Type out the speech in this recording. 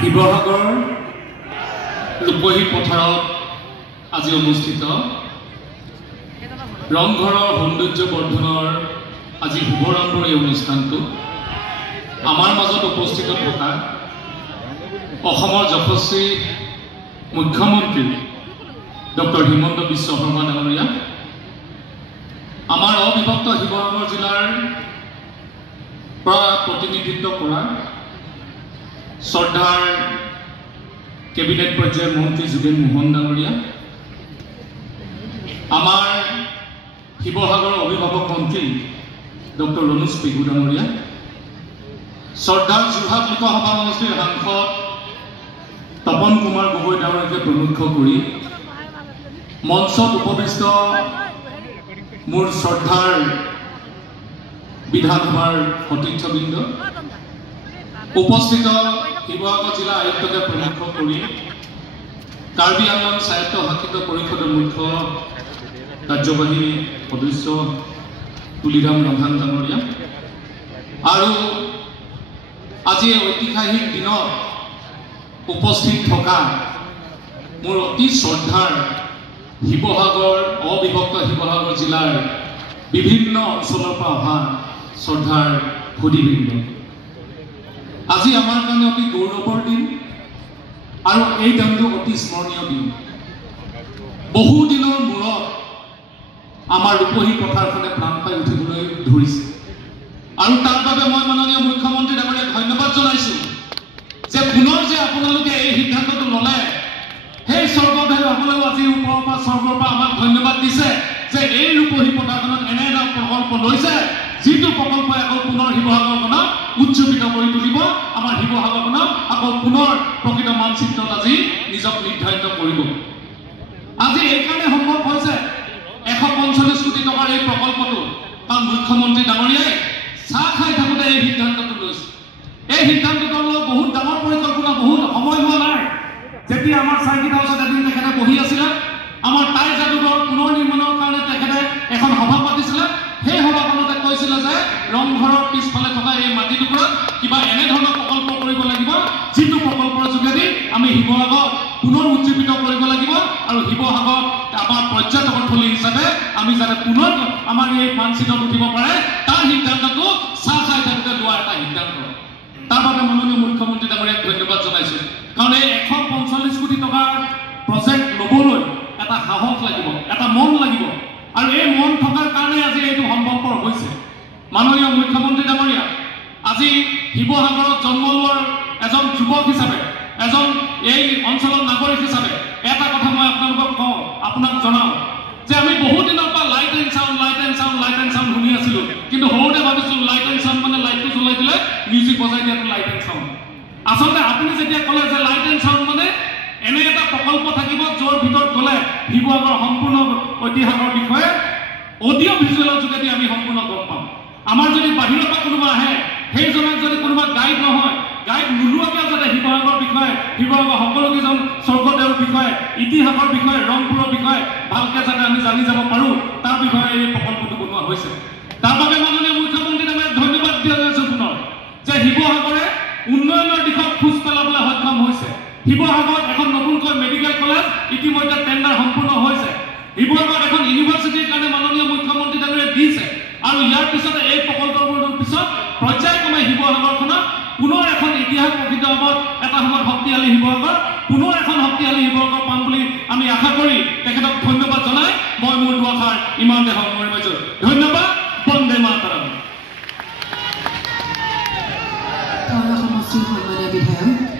শিৱসাগৰ লুপহী পথাৰত আজি অনুষ্ঠিত ৰংঘৰৰ সৌন্দৰ্য বৰ্ধনৰ আজি শুভাৰম্ভৰ এই অনুষ্ঠানটো আমাৰ মাজত উপস্থিত থকা অসমৰ যশস্বী মুখ্যমন্ত্ৰী ডক্টৰ হিমন্ত বিশ্ব শৰ্মা ডাঙৰীয়া, আমাৰ অবিভক্ত শিৱসাগৰ জিলাৰ পৰা প্ৰতিনিধিত্ব কৰা শ্ৰদ্ধাৰ কেবিনেট পৰ্যায়ৰ মন্ত্ৰী যোগেন মোহন ডাঙৰীয়া, আমাৰ শিৱসাগৰৰ অভিভাৱক মন্ত্ৰী ডক্টৰ ৰণোজ পেগু ডাঙৰীয়া, শ্ৰদ্ধাৰ যোৰহাট লোকসভা সমষ্টিৰ সাংসদ তপন কুমাৰ গগৈ ডাঙৰীয়াকে প্ৰমুখ কৰি মঞ্চত উপবিষ্ট মোৰ শ্ৰদ্ধাৰ বিধানসভাৰ সতীৰ্থবৃন্দ, উপস্থিত শিৱসাগৰ জিলা আয়ুক্তকে প্ৰমুখ কৰি কাৰ্বি আংলং স্বায়ত্ত শাসিত পৰিষদৰ মুখ্য কাৰ্যবাহী সদস্য তুলিৰাম ৰভান ডাঙৰীয়া আৰু আজি ঐতিহাসিক দিনত উপস্থিত থকা মোৰ অতি শ্ৰদ্ধাৰ শিৱসাগৰ অবিভক্ত শিৱসাগৰ জিলাৰ বিভিন্ন অঞ্চলৰ পৰা অহা শ্ৰদ্ধাৰ সুধীবৃন্দ, আজি আমাৰ কাৰণে অতি গৌৰৱৰ দিন আৰু এই দিনটো অতি স্মৰণীয় দিন। বহুদিনৰ মূৰত আমাৰ ৰূপহী পথাৰখনে প্ৰাণ পাই উঠিবলৈ ধৰিছে আৰু তাৰ বাবে মই মাননীয় মুখ্যমন্ত্ৰী ডাঙৰীয়াক ধন্যবাদ জনাইছোঁ যে পুনৰ যে আপোনালোকে এই সিদ্ধান্তটো ল'লে, সেই স্বৰ্গদেৱ আপোনালোক আজি ওপৰৰ পৰা স্বৰ্গৰ পৰা আমাক ধন্যবাদ দিছে যে এই ৰূপহী পথাৰখনত এনে এটা প্ৰকল্প লৈছে যিটো প্ৰকল্পই আকৌ পুনৰ শিৱসাগৰখনক উজ্জীৱিত কৰি তুলিব, আমাৰ শিৱসাগৰখনক আকৌ পুনৰ প্ৰকৃত মানচিত্ৰত আজি নিজক নিৰ্ধাৰিত কৰিব। আজি এইকাৰণে সম্ভৱ হৈছে 145 কোটি টকাৰ এই প্ৰকল্পটো, কাৰণ মুখ্যমন্ত্ৰী ডাঙৰীয়াই চাহ খাই থাকোঁতে এই সিদ্ধান্তটো লৈছে। এই সিদ্ধান্তটো বহুত ডাঙৰ পৰিকল্পনা, বহুত সময় হোৱা নাই। যেতিয়া আমাৰ চাৰ্কিট হাউচত এদিন তেখেতে বহি আছিলে, আমাৰ টাই যাদুঘৰ পুনৰ নিৰ্মাণৰ কাৰণে তেখেতে এখন সভা পাতিছিলে। সেই সভাখনতে কৈছিলে যে ৰংঘৰৰ পিছফালে থকা এই মাটি টুকুৰাত কিবা এনেধৰণৰ প্ৰকল্প কৰিব লাগিব, যিটো প্ৰকল্পৰ যোগেদি আমি শিৱসাগৰ পুনৰ উজ্জীৱিত কৰিব লাগিব আৰু শিৱসাগৰ আমাৰ পৰ্যটকস্থলী হিচাপে আমি যাতে পুনৰ আমাৰ এই মানচিত্ৰত উঠিব পাৰে, তাৰ সিদ্ধান্তটো চাহ খাই থাকোঁতে লোৱা এটা সিদ্ধান্ত। তাৰ বাবে মাননীয় মুখ্যমন্ত্ৰী ডাঙৰীয়াক ধন্যবাদ জনাইছোঁ, কাৰণ এই 145 কোটি টকাৰ প্ৰজেক্ট ল'বলৈ এটা সাহস লাগিব, এটা মন লাগিব আৰু এই মন থকাৰ কাৰণে আজি এইটো সম্ভৱপৰ হৈছে। মাননীয় মুখ্যমন্ত্ৰী ডাঙৰীয়া, আজি শিৱসাগৰত জন্ম লোৱাৰ এজন যুৱক হিচাপে, এজন এই অঞ্চলৰ নাগৰিক হিচাপে এটা কথা মই আপোনালোকক কওঁ, আপোনাক জনাওঁ যে আমি বহুত দিনৰ পৰা light and sound, light and sound, light and sound শুনি আছিলোঁ, কিন্তু সৰুতে ভাবিছোঁ লাইট এণ্ড চাউণ্ড মানে লাইটটো জ্বলাই দিলে মিউজিক বজাই দিয়াটো লাইট এণ্ড চাউণ্ড। আচলতে আপুনি যেতিয়া ক'লে যে লাইট এণ্ড চাউণ্ড মানে এনে এটা প্ৰকল্প থাকিব য'ৰ ভিতৰত গ'লে শিৱসাগৰ সম্পূৰ্ণ ঐতিহাসৰ বিষয়ে অডিঅ' ভিজুৱেলৰ যোগেদি আমি সম্পূৰ্ণ গম পাম। আমাৰ যদি বাহিৰৰ পৰা কোনোবা আহে, সেইজনক যদি কোনোবা গাইড নহয়, গাইড নোলোৱাকৈ যাতে শিৱসাগৰৰ বিষয়ে, শিৱসাগৰ সকলোকেইজন স্বৰ্গদেৱৰ বিষয়ে, ইতিহাসৰ বিষয়ে, ৰংপুৰৰ বিষয়ে ভালকৈ যাতে আমি জানি যাব পাৰোঁ, তাৰ বিষয়ে এই প্ৰকল্পটো বনোৱা হৈছে। তাৰ বাবে মাননীয় মুখ্যমন্ত্ৰী ডাঙৰীয়াক ধন্যবাদ দিয়া গৈছোঁ পুনৰ যে শিৱসাগৰে উন্নয়নৰ দিশত খোজ পেলাবলৈ সক্ষম হৈছে। শিৱসাগৰত এখন নতুনকৈ মেডিকেল কলেজ ইতিমধ্যে টেণ্ডাৰ সম্পূৰ্ণ হৈছে। শিৱসাগৰত এখন ইউনিভাৰ্চিটিৰ কাৰণে মাননীয় মুখ্যমন্ত্ৰী ডাঙৰীয়াই দিছে আৰু ইয়াৰ পিছতে এই প্ৰকল্পবোৰৰ পিছত পৰ্যায়ক্ৰমে শিৱসাগৰখনক পুনৰ এখন ইতিহাস প্ৰকৃত সময়ত এটা সময়ত শক্তিশালী শিৱসাগৰ, পুনৰ এখন শক্তিশালী শিৱসাগৰ পাম বুলি আমি আশা কৰি তেখেতক ধন্যবাদ জনাই মই মোৰ দুআষাৰ ইমানতে সামৰিছোঁ। ধন্যবাদ। বন্দে মাতৰম। সমষ্টিৰ সন্মানীয় বিধায়ক